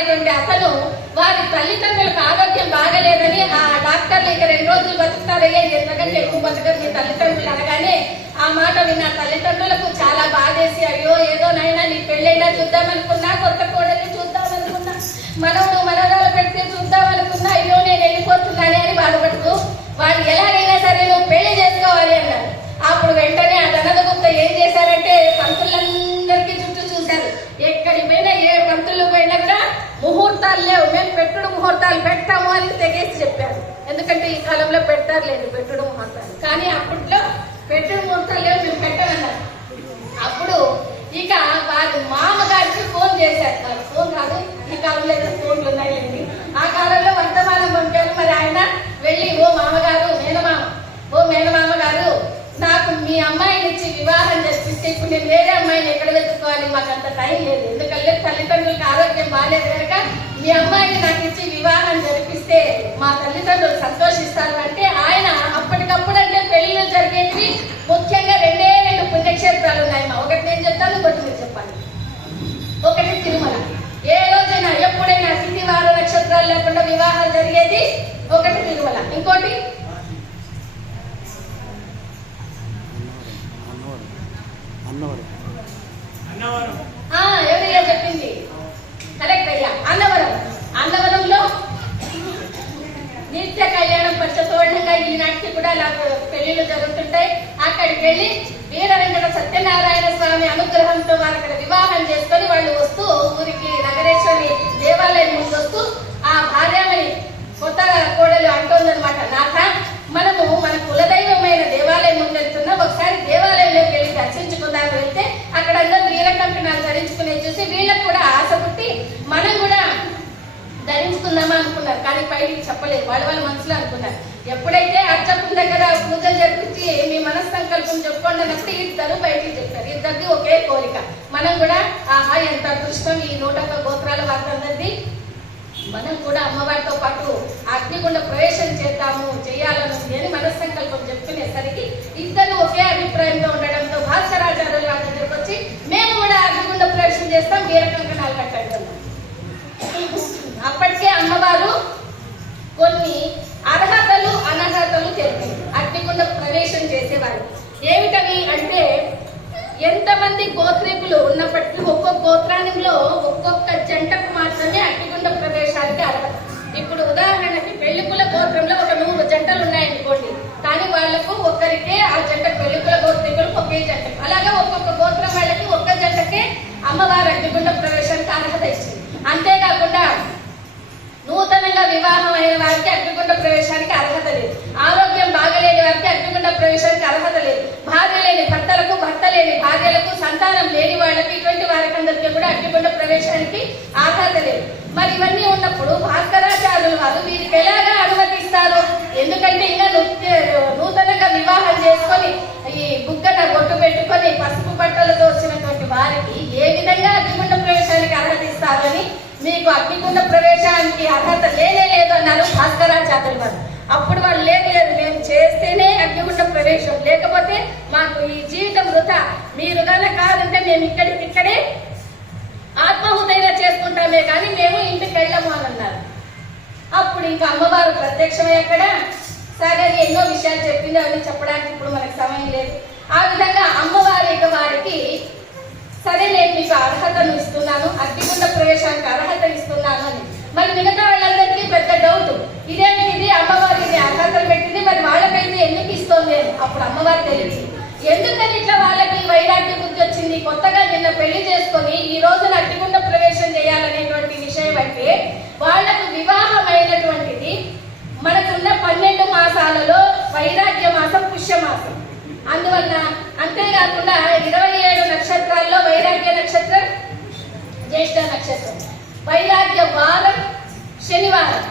అనేటువంటి అతను వారి తల్లిదండ్రులకు ఆరోగ్యం బాగలేదని ఆ డాక్టర్లు ఇక 2 రోజులు బతుకుతారయ్యా, ఎంతకంటే ఎక్కువ బతకరు మీ తల్లిదండ్రులు అనగానే ఆ మాట విన్న తల్లిదండ్రులకు చాలా బాధేసి, అయ్యో ఏదో నైనా నీ పెళ్ళైనా చూద్దామనుకున్నా, కొత్త కోడల్ని చూద్దామనుకున్నా, మనవడు మనవరాలు పెడితే చూద్దామనుకున్నా, అయ్యో నేను వెళ్ళిపోతున్నానే అని బాధపడుతూ వాళ్ళు ఎలాగైనా సరే నువ్వు పెళ్లి చేసుకోవాలి అన్నారు. అప్పుడు వెంటనే ఆ ధనదగుప్త ఏం చేశారంటే పంతులందరికీ చుట్టూ చూశారు. ఎక్కడికి పోయినా ఏ పంతులు పోయినా కూడా ముహూర్తాలు లేవు, మేము పెట్టుడు ముహూర్తాలు పెట్టాము అని తెగేసి చెప్పారు. ఎందుకంటే ఈ కాలంలో పెట్టారులేదు పెట్టుడు ముహూర్తాలు, కానీ అప్పట్లో పెట్టుడు ముహూర్తాలు లేవు, మేము పెట్టమన్నారు. అప్పుడు ఇక వారి మామగారికి ఫోన్ చేశారు. ఫోన్ కాదు, ఈ కాలంలో అయితే ఫోన్లు ఉన్నాయండి, ఆ కాలంలో వర్తమానం పంపారు. మరి ఆయన వెళ్ళి ఓ మామగారు మేనమామ గారు నాకు మీ అమ్మాయిని ఇచ్చి వివాహం జరిపిస్తే ఇప్పుడు నేను వేరే అమ్మాయిని ఎక్కడ వెతుక్కోవాలి, మాకు అంత టైం లేదు, ఎందుకంటే తల్లిదండ్రులకు ఆరోగ్యం బాగాలేదు కనుక మీ అమ్మాయిని నాకు ఇచ్చి వివాహం జరిపిస్తే మా తల్లిదండ్రులు సంతోషిస్తారు అంటే ఆయన అప్పటికప్పుడు అంటే పెళ్లిలో జరిగేవి ముఖ్యంగా 2 పుణ్యక్షేత్రాలు ఉన్నాయమ్మా. ఒకటి నేను చెప్తాను, ఇంకోటి మీరు చెప్పాలి. ఒకటి తిరుమల. ఏ రోజైనా ఎప్పుడైనా తిథి వార నక్షత్రాలు లేకుండా వివాహాలు జరిగేది ఒకటి తిరుమల. ఇంకోటి ఎవరయ్యా చెప్పింది కరెక్ట్ అయ్యా, అన్నవరం. అన్నవరంలో నిత్య కళ్యాణం పంచతోరణంగా ఈనాటికి కూడా పెళ్లిళ్ళు జరుగుతుంటాయి. అక్కడికి వెళ్ళి వీర వెంకట సత్యనారాయణ స్వామి అనుగ్రహంతో వారు అక్కడ వివాహం చేసుకొని వాళ్ళు వస్తూ ఊరికి నగరేశ్వరి దేవాలయం ముందు వస్తూ ఆ భార్యమని కొత్త కోడలు అంటోందనమాట, నాథ మనము మన కులదైవమైన దేవాలయం ముందు వెళ్తున్నాం, ఒకసారి దేవాలయంలోకి వెళ్ళి దర్శించుకుందాం. వెళ్తే అక్కడ అందరూ వీరకంకణాలు ధరించుకునే చూసి వీళ్ళకు కూడా ఆశ పుట్టి మనం కూడా ధరించుకుందామా అనుకున్నారు. కానీ పైకి చెప్పలేదు, వాళ్ళ మనసులో అనుకున్నారు. ఎప్పుడైతే అర్చకుల దగ్గర పూజలు జరిపించి మీ మనస్సంకల్పం చెప్పుకోండి అన్నప్పుడు ఇద్దరు బయటికి చెప్పారు. ఇద్దరిది ఒకే కోరిక, మనం కూడా ఆహా ఎంత అదృష్టం ఈ 101 గోత్రాల వారందరిది, మనం కూడా అమ్మవారితో పాటు అగ్నిగుండ ప్రవేశం చేయాలనుంది అని మనస్సంకల్పం చెప్పుకునేసరికి ఇద్దరు ఒకే అభిప్రాయంతో ఉండడంతో భాస్కరాచార్యులు వారి దగ్గరకు వచ్చి మేము కూడా అగ్నిగుండ ప్రవేశం చేస్తాం, వీరకంకణాలు కట్టండి. అప్పటికే అమ్మవారు కొన్ని అర్హతలు అనర్హతలు తెలిపింది అగ్నిగుండ ప్రవేశం చేసేవారు. ఏమిటవి అంటే ఎంతమంది గోత్రీకులు ఉన్నప్పటికీ ఒక్కొక్క గోత్రానిలో ఒక్కొక్క జంటకు మాత్రమే అగ్నిగుండ ప్రవేశానికి అర్హత. ఇప్పుడు ఉదాహరణకి పెళ్లికుల గోత్రంలో ఒక 100 జంటలు ఉన్నాయనుకోండి, కానీ వాళ్లకు ఒక్కరికే ఆ జంట పెళ్లికుల గోత్రీకులకు ఒకే జంట, అలాగే ఒక్కొక్క గోత్రం వాళ్ళకి ఒక్క జంటకే అమ్మవారు అగ్నిగుండ ప్రవేశానికి అర్హత ఇచ్చింది. అంతేకాకుండా నూతనంగా వివాహం అయిన వారికి అగ్నిగుండ ప్రవేశానికి అర్హత లేదు, ఆరోగ్యం బాగలేని వారికి అగ్నిగుండ ప్రవేశానికి అర్హత లేదు, భార్య లేని భర్తలకు, భర్త లేని భార్యలకు, సంతానం లేని వాళ్ళకి, ఇటువంటి వారికందరికీ కూడా అగ్నిగుండ ప్రవేశానికి అర్హత లేదు. మరి ఇవన్నీ ఉన్నప్పుడు భాస్కరాచార్యులు వారు వీరికి ఎలాగా అనుమతిస్తారు? ఎందుకంటే ఇంకా నూతనంగా వివాహం చేసుకొని ఈ బుగ్గన బొట్టు పెట్టుకొని పసుపు బట్టలతో వచ్చినటువంటి వారికి ఏ విధంగా అగ్నిగుండ ప్రవేశానికి అర్హత ఇస్తారని, మీకు అగ్నిగుండ ప్రవేశానికి అర్హత లేదు అన్నారు భాస్కరాచార్యులు వారు. అప్పుడు వాళ్ళు లేదు మేము చేస్తేనే అగ్నిగుండ ప్రవేశం, లేకపోతే మాకు ఈ జీవితం వృథా, మీరు కనుక కాదంటే మేము ఇక్కడే ఆత్మాహుతైనా చేసుకుంటామే కానీ మేము ఇంటికి వెళ్ళము అని అన్నారు. అప్పుడు ఇంకా అమ్మవారు ప్రత్యక్షమై అక్కడ సరే ఎన్నో విషయాలు చెప్పింది, అవన్నీ చెప్పడానికి ఇప్పుడు మనకు సమయం లేదు. ఆ విధంగా అమ్మవారి వారికి సరే నేను మీకు అర్హతను ఇస్తున్నాను, అగ్నిగుండ ప్రవేశానికి అర్హత ఇస్తున్నాను అని. మరి మిగతా వాళ్ళందరికీ పెద్ద డౌట్, ఇదేంటిది అమ్మవారి అర్హతలు పెట్టింది, మరి వాళ్ళకైతే ఎందుకు ఇస్తోంది అని. అప్పుడు అమ్మవారు తెలియదు ఎందుకని ఇట్లా వాళ్ళకి వైరాగ్య బుద్ధి వచ్చింది. కొత్తగా నిన్న పెళ్లి చేసుకొని ఈ రోజున అగ్నిగుండ ప్రవేశం చేయాలనేటువంటి విషయం అంటే వాళ్లకు వివాహం అయినటువంటిది మనకున్న 12 మాసాలలో వైరాగ్య మాసం పుష్యమాసం. అందువల్ల అంతేకాకుండా 27 నక్షత్రాల్లో వైరాగ్య నక్షత్రం జ్యేష్ఠ నక్షత్రం, వైరాగ్య వారం శనివారం,